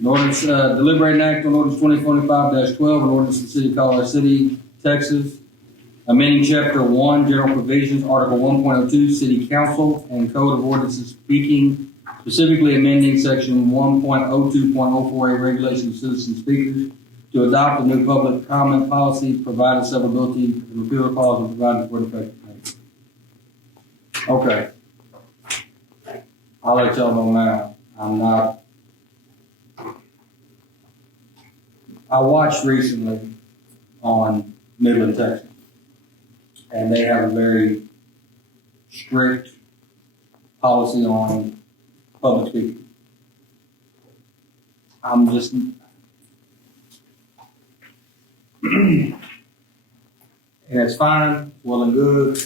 An ordinance, deliberating act on ordinance 2025-12, an ordinance of the city of Colorado City, Texas, amending chapter 1, general provisions, article 1.02, city council and code of ordinances speaking, specifically amending section 1.02.048, regulation of citizen speakers, to adopt a new public comment policy, provide severability, and repeal the clause and provide for effective date. Okay. I'll let y'all know now. I watched recently on Midland, Texas, and they have a very strict policy on public speaking. I'm just, and it's fine, well and good.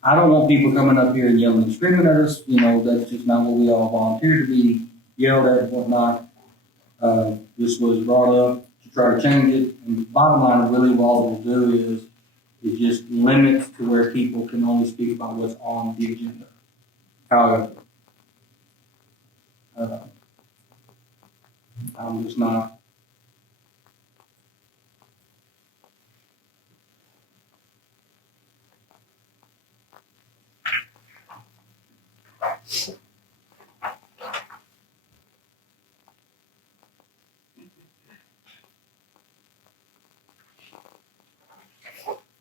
I don't want people coming up here and yelling and screaming at us. You know, that's just not what we all volunteer to be yelled at and whatnot. This was brought up to try to change it. And the bottom line, really, what all we'll do is just limit to where people can only speak about what's on the agenda. However, I'm just not.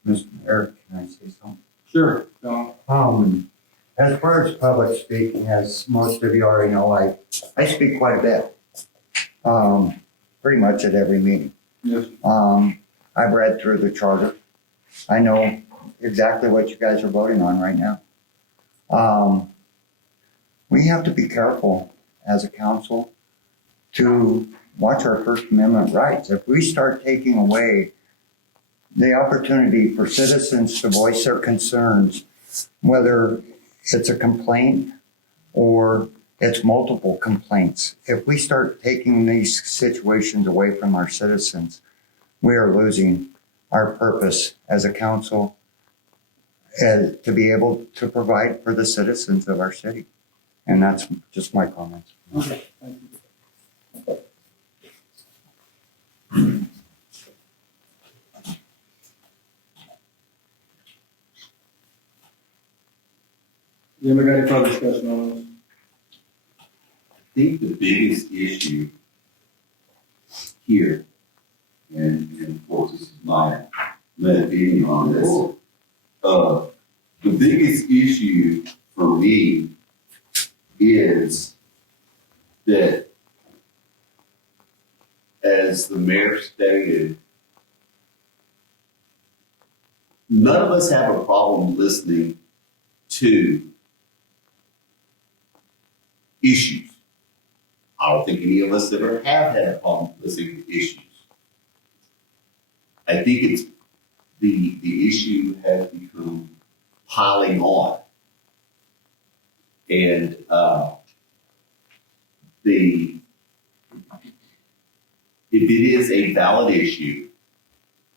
Mr. Mayor, can I say something? Sure. So, As far as public speaking, as most of you already know, I speak quite a bit. Pretty much at every meeting. yes. I've read through the charter. I know exactly what you guys are voting on right now. We have to be careful as a council to watch our First Amendment rights. If we start taking away the opportunity for citizens to voice their concerns, whether it's a complaint or it's multiple complaints, if we start taking these situations away from our citizens, we are losing our purpose as a council to be able to provide for the citizens of our city. And that's just my comments. Okay. Thank you. You ever got any further discussion on this? I think the biggest issue here, and of course this is my opinion on this, the biggest issue for me is that, as the mayor stated, none of us have a problem listening to issues. I don't think any of us ever have had a problem listening to issues. I think it's the issue has become piling on. And if it is a valid issue,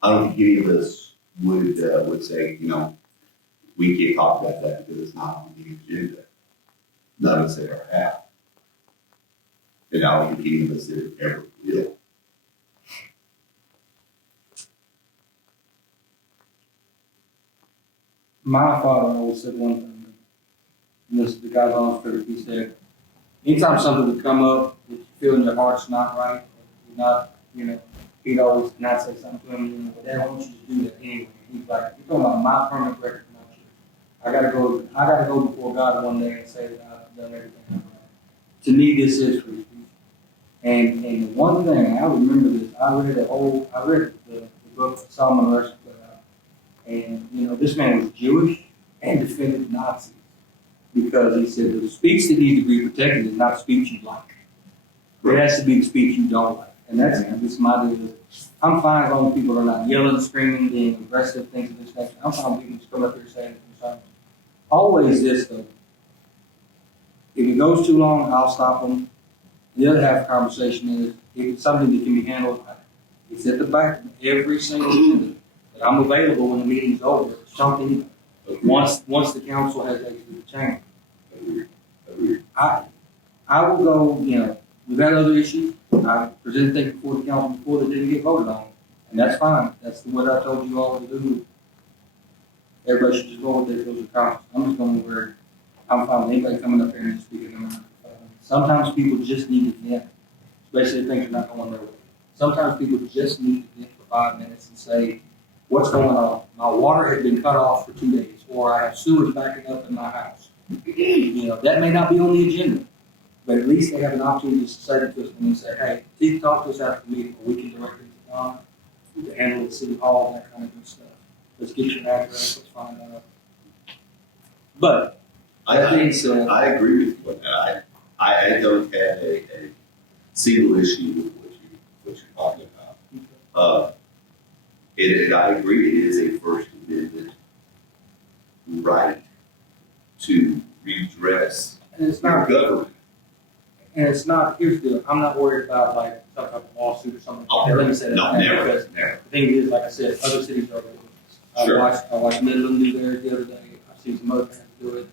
I don't think any of us would say, you know, we can't talk about that because it's not on the agenda. None of us ever have. And I don't think any of us ever will. My father always said one thing, and this is the guy's honest truth. He said, anytime something would come up that you feel in your heart's not right, you're not, you know, he'd always not say something to him, you know, Dad, why don't you just do that anyway? He's like, you're talking about my permanent record promotion. I gotta go before God one day and say that I've done everything right. To me, this is for you. And one thing, I remember this, I read the book Solomon Rushdie put out. And, you know, this man was Jewish and defended Nazis because he said the speech that needs to be protected is not speech you like. It has to be the speech you don't like. And this is my deal. I'm fine as long as people are not yelling, screaming, being aggressive, things of this nature. I'm fine with people just come up here saying concerns. Always this, though. If it goes too long, I'll stop them. The other half of the conversation is, if it's something that can be handled, it's at the back of every single agenda. But I'm available when the meeting's over. Something, once the council has exited the chamber. I will go, you know, we've had other issues. I presented things before the council before that didn't get voted on, and that's fine. That's what I told you all to do. Everybody should just go with it, those are comments. I'm just going where I'm fine with anybody coming up here and just speaking their mind. Sometimes people just need to vent, especially if things are not going their way. Sometimes people just need to vent for 5 minutes and say, what's going on? My water has been cut off for 2 days, or I have sewage backing up in my house. You know, that may not be on the agenda, but at least they have an opportunity to say it to us and say, hey, please talk to us after the meeting, or we can direct it to Don to handle the city hall and that kind of good stuff. Let's get your address, let's find out. But, that being said, I agree with you on that. I don't have a single issue with what you're talking about. I agree, it is a First Amendment right to redress and it's our not, government. and it's not, here's the deal, I'm not worried about like some type of lawsuit or something like that. Let me say that. No, Because never. the thing is, like I said, other cities are doing this. Sure. I watched Midland do theirs the other day. I've seen some other towns do it.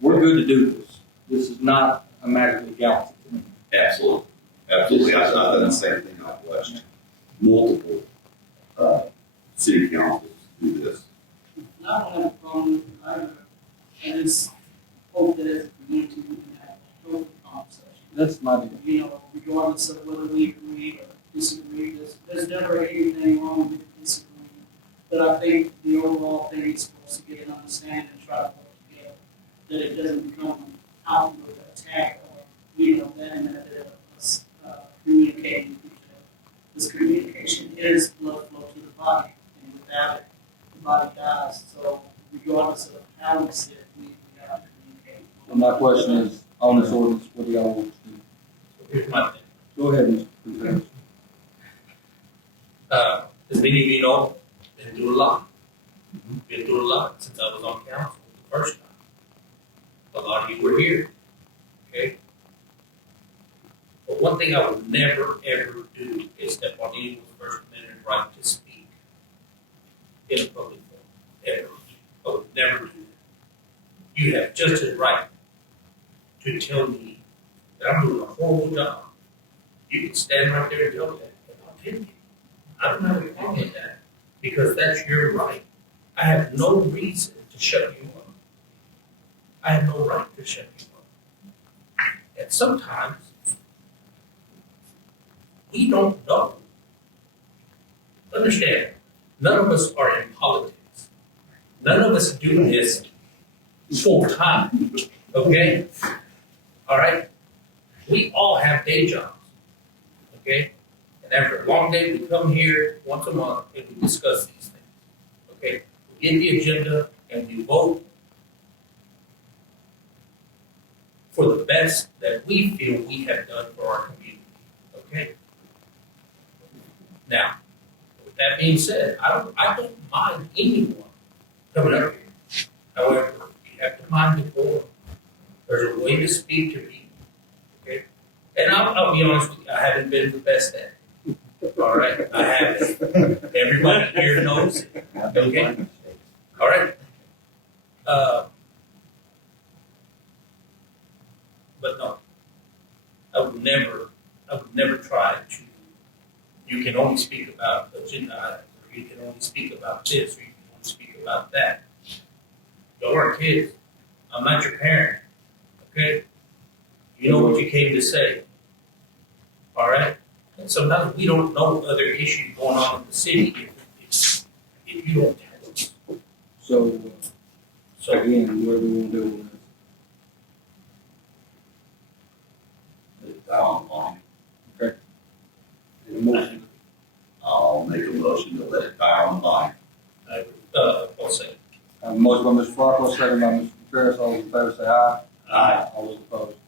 We're good to do this. This is not a matter of legality to me. Absolutely. Absolutely. I've done the same thing. I've watched multiple city councils do this. I don't have a problem with it either. I just hope that as a community, we can have a healthy conversation. That's my deal. You know, regardless of whether we agree or disagree, there's never anything wrong with disagreeing. But I think the overall thing is for us to get an understanding and try to work together, that it doesn't become outward attack or, you know, that method of us communicating with each other. This communication is blood flow to the body, and without it, the body dies. So regardless of how we sit, we gotta communicate. So my question is, on this ordinance, what do y'all want to do? Here's my thing. Go ahead, Mr. President. As many of you know, been through a lot. Been through a lot since I was on council the first time. A lot of you were here, okay? But one thing I would never, ever do is step on anyone's First Amendment right to speak in a public forum, ever. I would never do that. You have just as right to tell me that I'm doing a horrible job. You can stand right there and tell me that, and I'll tell you. I don't have a problem with that, because that's your right. I have no reason to shut you up. I have no right to shut you up. And sometimes, we don't know. Understand, none of us are in politics. None of us do this full time, okay? All right? We all have day jobs, okay? And after a long day, we come here once a month and we discuss these things, okay? We get the agenda and we vote for the best that we feel we have done for our community, okay? Now, with that being said, I don't mind anyone coming up here. However, you have to mind the forum. There's a way to speak to people. Okay? And I'll be honest with you, I haven't been the best at it. All right? I haven't. Everybody here knows it. Okay? All right? But no, I would never try to, you can only speak about agenda items, or you can only speak about this, or you can only speak about that. Y'all are kids. I'm not your parent. Okay? You know what you came to say. All right? And sometimes we don't know other issues going on in the city if you don't tell us. So, So, again, what do we want to do with this? Is there a motion? I'll make a motion to let it die on the vine. I'll say, Motion by Mr. Rockwell, second by Mr. Contreras, all those in favor say aye. Aye. All those opposed.